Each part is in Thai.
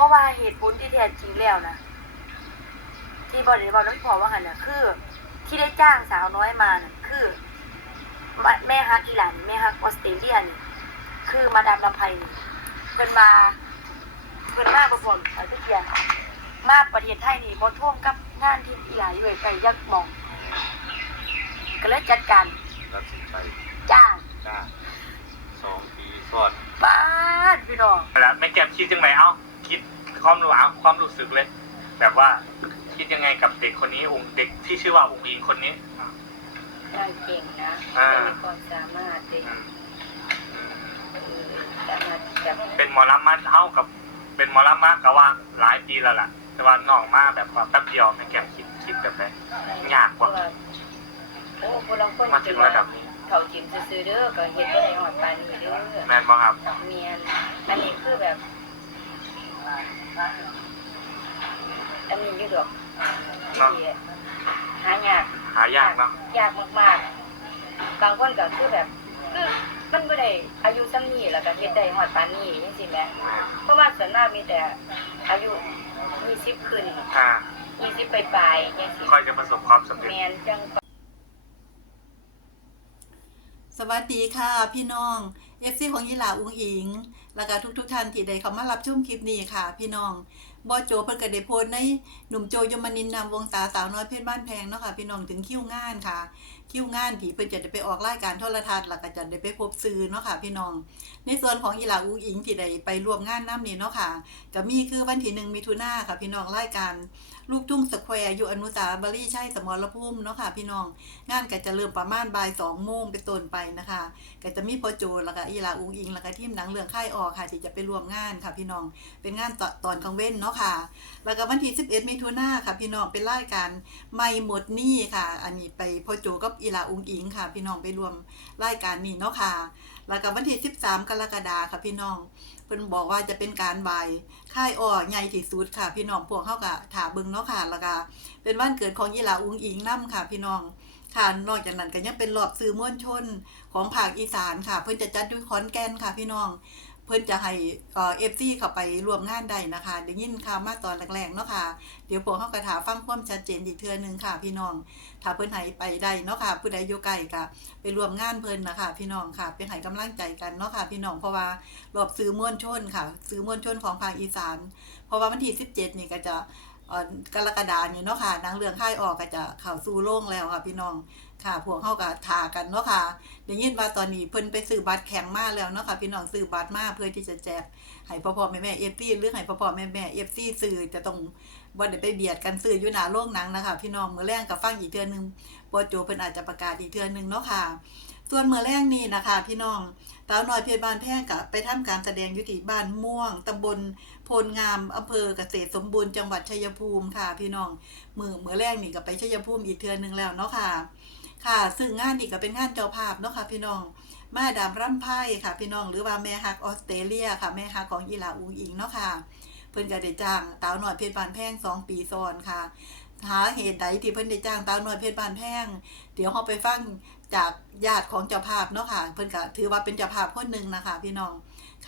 ราะว่าเหตุผลที่แท้จริงแล้วนะที่บอได้บอกน้องพอว่าหันน่ะคือ ที่ได้จ้างสาวน้อยมาน่ะคือแม่ฮักอีหลานแม่ฮักออสเตรเลียนี่คือมาดามลำไพนี่เพิ่นมาเพิ่นมาบ่พอไปทุกอย่างมาประเทศไทยนี่บ่ท่วมกับงานที่อีหลานอยู่ไกลๆยักหมอง ก็เลยจัดการรับสินไปจ้างจ้าสองปีทอดบ้านพี่น้องแล้วแม่แก้มคิดยังไงเอ้า คิดความรู้เอาความรู้สึกเลย แบบว่าคิดยังไงกับเด็กคนนี้องค์เด็กที่ชื่อว่าองค์อิงคนนี้ ได้เก่งนะอ่า มีความสามารถเด็กอืมเออสามารถจับเป็นหมอลำมาเท่ากับ เป็นหมอลำมาก็ว่าหลายปีแล้วล่ะ แต่ว่าน้องมาแบบว่าแป๊บเดียวแม่แก้มคิดคิดแบบไหน ยากกว่า โอ้คนเราคนมาถึงระดับนี้เขาจิ้มซื้อๆเด้อก็เฮ็ดบ่ได้ฮอดปานนี้เด้อแม่นบ่ครับ เมียนอันนี้คือแบบ อันนี้อยู่ดอกเนาะที่หายากหายากเนาะยากมากๆ บางคนก็คือแบบคือมันบ่ได้อายุซ้ำนี้แล้วก็เฮ็ดได้ฮอดปานนี้จังซี่แหมเพราะว่าส่วนมากมีแต่อายุ20ขึ้นอ่า20ปลายๆจังซี่ค่อยจะประสบความสำเร็จแม่นจัง สวัสดีค่ะพี่น้องเอฟซีของยีลาอุงอิง แล้วก็ทุกๆท่านที่ได้เข้ามารับชมคลิปนี้ค่ะ พี่น้องบอโจเพิ่นก็ได้โพสในหนุ่มโจยมนินนำวงตาสาวน้อยเพชรบ้านแพงเนาะค่ะพี่น้องถึงคิวงานค่ะ คิวงานที่เพิ่นจะได้ไปออกรายการโทรทัศน์แล้วก็จะได้ไปพบสื่อเนาะค่ะพี่น้อง ในส่วนของยีหลาอุงอิงที่ได้ไปร่วมงานน้ำนี้เนาะค่ะก็มีคือวันที่หนึ่งมิถุนาค่ะพี่น้องรายการลูกทุ่งสแควร์อยู่อนุสาวรีย์ชัยสมรภูมิเนาะค่ะพี่น้อง งานก็จะเริ่มประมาณบ่ายสองโมงเป็นต้นไปนะคะก็จะมีพอโจแล้วก็อีหลาอุงอิงแล้วก็ทีมหนังเรื่องค่ายออกค่ะที่จะไปร่วมงานค่ะพี่น้อง เป็นงานตตอนกลางเว้นเนาะค่ะ แล้วก็วันที่11มิถุนาค่ะพี่น้องเป็นรายการไม่หมดหนี้ค่ะ อันนี้ไปพอโจกับอีหลาอุงอิงค่ะ พี่น้องไปรวมรายการนี้เนาะค่ะ แล้วก็วันที่ 13 กรกฎาคมค่ะพี่น้องเพิ่นบอกว่าจะเป็นการบายค่ายอ้อใหญ่ที่สุดค่ะ พี่น้องพวกเข้าก็ถาเบิงเนาะค่ะ แล้วก็เป็นวันเกิดของอีหลาอุงอิงนํค่ะ พี่น้องค่ะนอกจากนั้นก็ยังเป็นรอบสื่อมวลชนของภาคอีสานค่ะ เพิ่นจะจัดด้วยขอนแกนค่ะ พี่น้อง พิ่นจะให้เอฟซีเข้าไปร่วมงานได้นะคะได้ยินข่าวมาตอนแรกๆเนาะค่ะ เดี๋ยวพวกเขากระถาฟังความชัดเจนอีกเทื่อหนึงค่ะ พี่น้องถ้าเพิ่นให้ไปได้เนาะค่ะ ผู้ใดอยู่ไกลก็ไปร่วมงานเพิ่นนะคะ พี่น้องค่ะเป็นให้กำลังใจกันเนาะค่ะ พี่น้องเพราะว่ารอบซื้อมวลชนค่ะ ซื้อมวลชนของภาคอีสาน เพราะว่าวันที่17นี่ก็จะ กรกฎาอยู่เนาะค่ะนางเรืองค่ายออกก็จะเข่าสู่โรงแล้วค่ะพี่น้องค่ะพวกเขาก็ทากันเนาะค่ะได้ยินว่าตอนนี้เพิ่นไปซื้อบัตรแข็งมาแล้วเนาะค่ะพี่น้องซื้อบัตรมาเพื่อที่จะแจกให้พ่อพ่อแม่แม่เอฟซีหรือให้พ่อพ่อแม่แม่เอฟซีซื้อจะต้องบ่ได้ไปเบียดกันซื้ออยู่หน้าโรงหนังนะคะพี่น้องมื้อแรงกับฟังอีกเทื่อนึง บ่โจเพิ่นอาจจะประกาศอีกเทื่อนหนึ่งเนาะค่ะ ส่วนเมื้อแรงนี่นะคะ พี่น้องสาวน้อยเพชรบานแพงก็ไปทำการแสดงยู่ที่บ้านม่วงตำบลโพลงามอำเภอเกษตรสมบูรณ์จังหวัดชัยภูมิค่ะ พี่น้องมื้อมื้อแรงนี่ก็ไปชัยภูมิอีกเทื่อนหนึ่งแล้วเนาะค่ะ ค่ะ ซึ่งงานนี้ก็เป็นงานเจ้าภาพเนาะค่ะ พี่น้องมาดามร่ำไพ่ค่ะ พี่น้องหรือว่าแม่ฮักออสเตรเลียค่ะแม่ฮักของอีหลาอูอิงเนาะค่ะเพิ่นก็ได้จ้างเตาหน่อยเพชรบานแพงสองปีซ้อนค่ะ หาเหตุใดที่เพิ่นได้จ้างตาหน่อยเพชรบานแพงเดี๋ยวเราไปฟังจากญาติของเจ้าภาพเนาะค่ะ เพิ่นก็ถือว่าเป็นเจ้าภาพคนหนึ่งนะคะพี่น้อง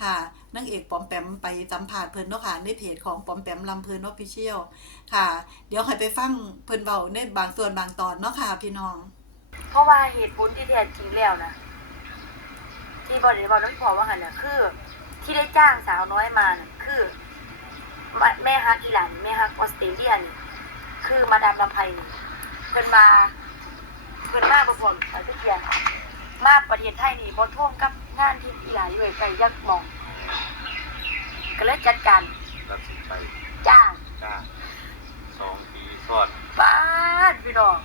ค่ะนางเอกปอมแปมไปสัมภาษณ์เพิ่นเนาะค่ะในเพจของปอมแปมลำเพลินออฟฟิเชียลค่ะ เดี๋ยวให้ไปฟังเพิ่นเว้าในบางส่วนบางตอนเนาะค่ะพี่น้อง เพราะว่าเหตุผลที่แท้จริงแล้วนะที่บอได้บอกน้องพอว่าหันน่ะคือ ที่ได้จ้างสาวน้อยมาน่ะคือ แม่ฮักอีหลานแม่ฮักออสเตรเลียนี่ คือมาดามลำไพนี่เพิ่นมา เพิ่นมาบ่พอไปทุกอย่างมาประเทศไทยนี่บ่ท่วมกับงานที่อีหลานอยู่ไกลๆยักหมอง ก็เลยจัดการรับสินไปจ้างจ้าสองปีทอดบ้านพี่น้อง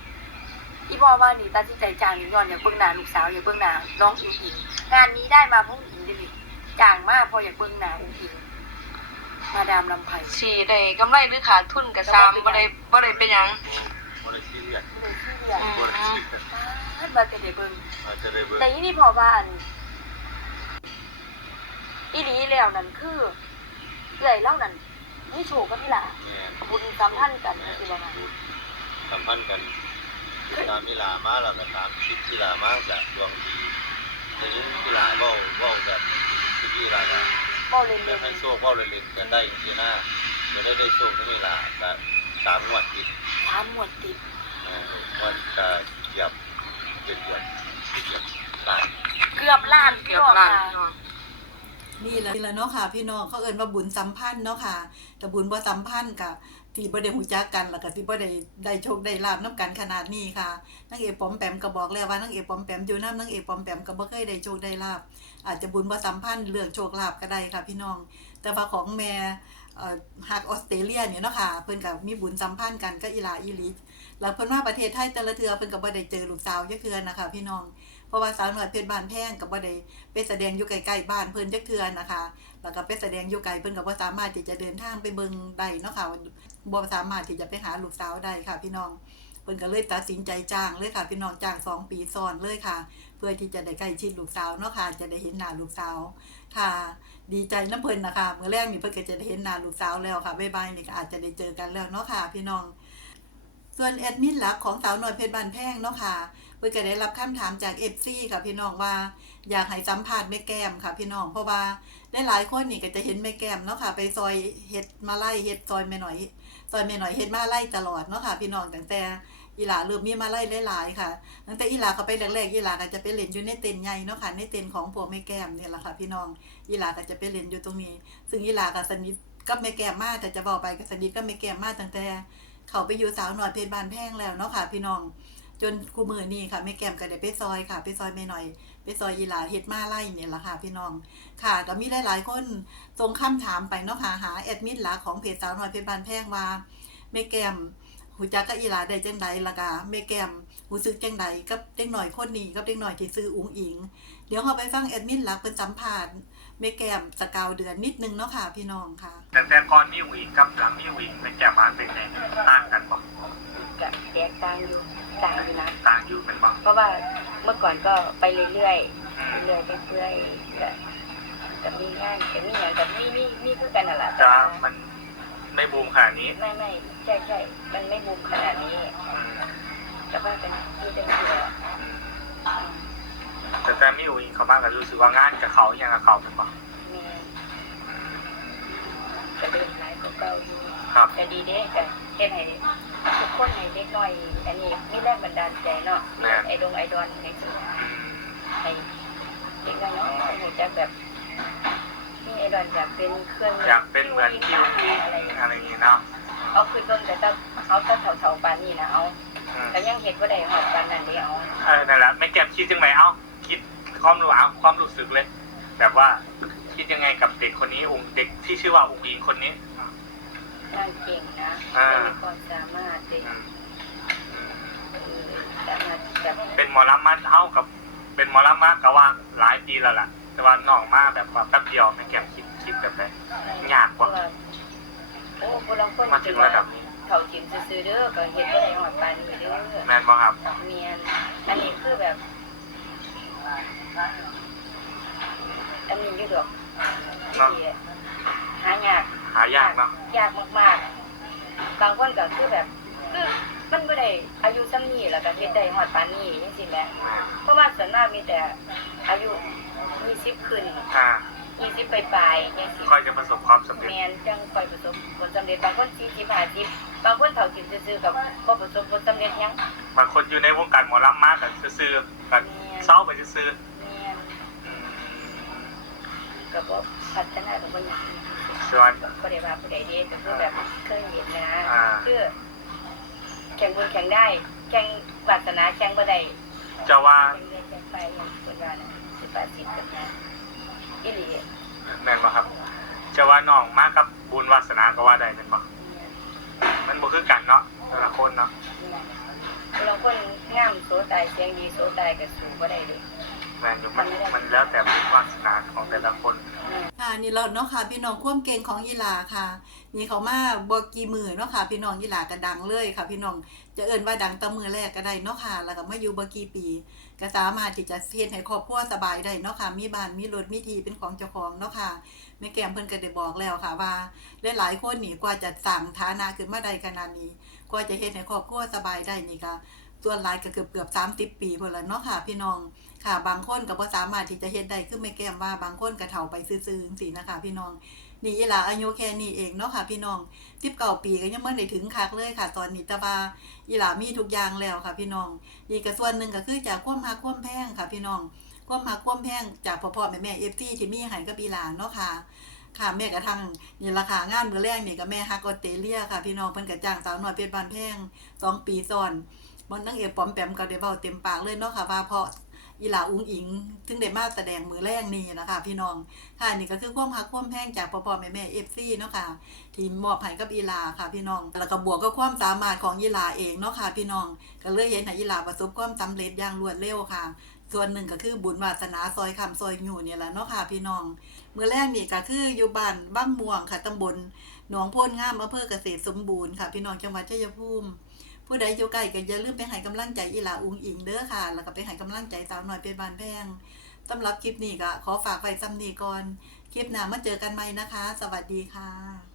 อีบอว่านี่ตัดสินใจจ้างนี่ย้อนอยากเบิ่งหน้าลูกสาวอยากเบิ่งหน้าน้องอิงอิงงานนี้ได้มาเพราะอิงเดินี่จ้างมากเพราะอยากเบิ่งหน้าอิงอิง มาดามลำไผ่สีได้กำไรหรือขาดทุนกับซ้ำบ่ได้บ่ได้เป็นหยังโมได้ซีเรียสเลยที่เรียนอืมโมได้ซีเรียสบ้านมาจะได้เบิ่งอาจจะได้เบิ่งแต่ยี่นี่พอว่าอันอีหลีแล้วนั่นคือเอื่อยเล่านั่นนี่โชกับพี่หล่ะแม่นบุญสัมพันธ์กันสิบ่นะสัมพันธ์กันติดตามมิลามาแล้วก็ตามคิดที่ลามาจากดวงดีในนี้มิลาเว้าเว้าแบบที่ที่ลาก็ เว้าเล่นแบบให้โชคเว้าเล่นๆกันได้จริงๆนะๆจะได้ได้โชคก็ไม่ลาก็สามงวดติดสามหมวดติดนะงวดก็เหยียบเหยียบเหยียบเหยียบตาย เกือบล้านเกือบล้านค่ะพี่น้อง นี่แหละนี่แหละเนาะค่ะ พี่น้องเขาเอิ้นว่าบุญสัมพันธ์เนาะค่ะแต่บุญบ่สัมพันธ์กับที่บ่ได้ฮู้จักกันแล้วก็ที่บ่ได้ได้โชคได้ลาบนํกันขนาดนี้ค่ะนางเอกปอมแปมก็บอกแล้วว่านางเอกปอมแปมอยู่นำนางเอกปอมแปมก็บ่เคยได้โชคได้ลาบอาจจะบุญบ่สัมพันธ์เรื่องโชคลาภก็ได้ค่ะ พี่น้อง แต่ว่าของแม่เอ่อฮักออสเตรเลียเนี่ยเนาะค่ะเพิ่นก็มีบุญสัมพันธ์กันกับอีหลาอีหลีแล้วเพิ่นมาประเทศไทยแต่ละเทือเพิ่นก็บ่ได้เจอลูกสาวจักเทือนะคะพี่น้อง เพราะว่าสาวน้อยเพชรบ้านแพงก็บ่ได้ไปแสดงอยู่ใกล้ๆบ้านเพิ่นจักเทื่อนะคะ แล้วก็ไปแสดงอยู่ไกลเพิ่นก็บ่สามารถที่จะเดินทางไปเบิงได้เนาะค่ะบ่สามารถที่จะไปหาลูกสาวได้ค่ะ พี่น้องเพิ่นก็เลยตัดสินใจจ้างเลยค่ะ พี่น้องจ้างสองปีซ้อนเลยค่ะ เพื่อที่จะได้ใกล้ชิดลูกสาวเนาะค่ะ จะได้เห็นหน้าลูกสาวค่ะ ดีใจน้ำเพิ่นนะคะมื้อแรกนี่เพิ่นก็จะได้เห็นหน้าลูกสาวแล้วค่ะบ๊ายบายนี่ก็อาจจะได้เจอกันแล้วเนาะค่ะ พี่น้อง ส่วนแอดมินหลักของสาวน้อยเพชรบ้านแพงเนาะค่ะ เพิ่นก็ได้รับคำถามจาก FC ค่ะพี่น้องว่า อยากให้สัมภาษณ์แม่แก้มค่ะพี่น้องเพราะว่าได้หลายคนนี่ก็จะเห็นแม่แก้มเนาะค่ะ ไปซอยเฮ็ดมาไล่เฮ็ดซอยแม่หน่อยซอยแม่หน่อยเฮ็ดมาไล่ตลอดเนาะค่ะ พี่น้องตั้งแต่อีหลาเริ่มมีมาไล่หลายๆค่ะ ตั้งแต่อีหลาเขาไปแรกๆอีหลาก็จะไปเล่นอยู่ในเต็นใหญ่เนาะค่ะในเต็นของพวกแม่แก้มเนี่ยแหละค่ะ พี่น้องอีหลาก็จะไปเล่นอยู่ตรงนี้ ซึ่งอีหลาก็สนิทกับแม่แก้มมากแต่จะบอกไปก็สนิทกับแม่แก้มมากตั้งแต่ เขาไปอยู่สาวหน่อยเพชรบานแพงแล้วเนาะค่ะ พี่น้อง จนคู่มือนี่ค่ะแม่แก้มก็ได้ไปซอยค่ะ ไปซอยไม่หน่อย ไปซอยอีหลาเฮ็ดมาไล่เนี่ยละค่ะ พี่น้องค่ะก็มีหลายๆคนส่งคำถามไปเนาะค่ะหาแอดมิดหลาของเพจสาวหน่อยเพชรบานแพงว่าแม่แก้มหูจักกับอีหลาได้จังใดล่ะกะแม่แก้ม หูซึกจังใดกับเด็กหน่อยคนนี้กับเด็กหน่อยที่ซื้ออุ๋งอิง เดี๋ยวเราไปฟังแอดมินหลักเป็นสัมภาษณ์แม่แก้มสกาวเดือนนิดนึงเนาะค่ะพี่น้องค่ะ แต่แต่ก่อนมีหวิงกับหลังมีหวิงเป็นแก่มาเป็นไงต่างกันบ่กับแตกต่างอยู่ต่างอยู่นะต่างอยู่เป็นบ่เพราะว่าเมื่อก่อนก็ไปเรื่อยอืมๆเรื่อยๆไปเรื่อยๆกับกับมีงานกับมีอย่างกับมีมีมีคือกันน่ะล่ะจะมันไม่บูมขนาดนี้ ไม่ไม่ใช่ใช่มันไม่บูมขนาดนี้อืม แต่ว่าเป็นที่เป็นเสืออืมแต่แต่มีหวิงเขามากก็รู้สึกว่างานกับเขาอย่างกับเขาเป็นบ่มีกระเดินหลายก็เก่าอยู่ครับแต่ดีเด้แต่เฮ็ดให้ทุกคนให้เด็กน้อยอันนี้มีแรงบันดาลใจเนาะแม่นไอ้ดงไอ้ดอนให้สิอืมให้เด็กน้อยเนาะหนูจะแบบนี่ไอ้ดอนอยากเป็นเครื่องอยากเป็นเหมือนคิวอีอะไรอย่างเงี้ยอะไรอย่างงี้เนาะเอาคือต้นแต่ถ้าเอาถ้าเถาๆปานนี้นะเอา อืมก็ยังเฮ็ดบ่ได้ฮอดปานนั้นเด้เอาเออนั่นแหละไม่แก็บคิดจังไหนเอ้าคิดความรู้เอาความรู้สึกเลย แบบว่าคิดยังไงกับเด็กคนนี้องค์เด็กที่ชื่อว่าองค์อิงคนนี้นางเก่งนะอ่ามีความสามารถเด็กอืมเออสามารถแบบเป็นหมอลำมาเท่ากับ เป็นหมอลำมากก็ว่าหลายปีแล้วล่ะ แต่ว่าน้องมาแบบว่าแป๊บเดียวไม่แก็บคิดคิดแบบไหนยากกว่าโอ้คนเราคนมาถึงระดับนี้ เฒ่าจิมซื่อๆเด้อก็เฮ็ดบ่ได้ฮอดปานนี้เด้อแมนบอครับเมียนอันนี้คือแบบ อันนี้อยู่ดอกเนาะที่หายาก หายากเนาะยากมากๆ บางคนก็คือแบบคือมันบ่ได้อายุซ้ำนี้แล้วก็เฮ็ดได้ฮอดปานนี้จังซี่แหมเพราะว่าส่วนมากมีแต่อายุ20ขึ้นอ่า20ปลายๆจังซี่ค่อยจะประสบความสำเร็จ แม่นจังค่อยประสบผลสำเร็จบางคน40 50 บางคนเฒ่ากินซื่อๆกับบ่ประสบผลสำเร็จหยังบางคนอยู่ในวงการหมอลำมากกันซื่อๆกันเศร้าไปซื่อแม่นๆอืมก็บ่พัฒนาก็บ่หยังส่วน ก็ได้ว่าผู้ใดเด้ก็คือแบบเคยเห็นนะอ่า คือแข่งบุญแข่งได้ แข่งวาสนาแข่งบ่ได้ จะว่าแข่งเรียนแข่งไปอย่างคนว่าน่ะสิบาสิบกันนะอีหลีแมนบอครับ จะว่าน้องมากกับบุญวาสนาก็ว่าได้แมนบอเนี่ย มันบ่คือกันเนาะแต่ละคนเนาะเนี่ยเราคนงามโสตายเสียงดีโสตายก็สูงบ่ได้เลยแมนอยู่มันมันแล้วแต่บุญวาสนาของแต่ละคนค่ะ นี่เราเนาะค่ะ พี่น้องความเก่งของยีหลาค่ะนี่เขามาบกี่มือเนาะค่ะ พี่น้องยีหลาก็ดังเลยค่ะ พี่น้องจะเอิ้นว่าดังแตะมือแรกก็ได้เนาะค่ะ แล้วก็มาอยู่บกี่ปี ก็สามารถที่จะเฮ็ดให้ครอบครัวสบายได้เนาะค่ะ มีบ้านมีรถมีทีเป็นของเจ้าของเนาะค่ะแม่แก้มเพิ่นก็ได้บอกแล้วค่ะว่าหลายๆคนนี่กว่าจะสั่งฐานะขึ้นมาได้ขนาดนี้กว่าจะเฮ็ดให้ครอบครัวสบายได้นี่ก็ส่วนหลายก็เกือบเกือบ30ปีพุ่นละเนาะค่ะ พี่น้อง ค่ะ บางคนก็บ่สามารถที่จะเฮ็ดได้คือแม่แก้มว่าบางคนก็เฒ่าไปซื่อๆจังซี่นะคะ พี่น้องนี่อีหลาอายุแค่นี้เองเนาะค่ะ พี่น้อง19ปีก็ยังบ่ได้ถึงคักเลยค่ะ ตอนนี้ต่ว่าอีหลามีทุกอย่างแล้วค่ะ พี่น้องอีกส่วนหนึ่งก็คือจากความฮักความแพงค่ะ พี่น้องความฮักความแพงจากพ่อพ่อแม่แม่เอฟซีที่มีให้กับอีหลาเนาะค่ะค่ะแม่กระทั่งนี่ราคางานมือแรกนี่ก็แม่ฮักออสเตรเลียค่ะ พี่น้องเพิ่นก็จ้างสาวน้อยเพชรบานแพงสองปีซ้อนบนนั่งเอกปอมแปมก็ได้เว้าเต็มปากเลยเนาะค่ะว่าเพราะ อีหลาอุ้งอิงถึงได้มาแสดงมือแรกนี่นะคะ พี่น้องค่ะนี่ก็คือความฮักความแพงจากพ่อพ่อแม่แม่เอฟซีเนาะค่ะที่มอบให้กับอีลาค่ะ พี่น้อง แล้วก็บวกกับความสามารถของอีลาเองเนาะค่ะ พี่น้องก็เลยเห็นให้อีลาประสบความสำเร็จอย่างรวดเร็วค่ะ ส่วนหนึ่งก็คือบุญวาสนาซอยคำซอยอยู่เนี่ยแหละเนาะค่ะ พี่น้องเมื่อแรกนี่ก็คืออยู่บ้านบ้างม่วงค่ะตำบลหนองโพนงามอำเภอเกษตรสมบูรณ์ค่ะ พี่น้องจังหวัดชัยภูมิ ผู้ใดอยู่ใกล้ก็อย่าลืมไปให้กำลังใจอีหลาอุงอิงเด้อค่ะ แล้วก็ไปให้กำลังใจสาวน้อยเป็นบานแพงสำหรับคลิปนี้ก็ขอฝากไว้ซ้ำนี้ก่อน คลิปหน้ามาเจอกันใหม่นะคะ สวัสดีค่ะ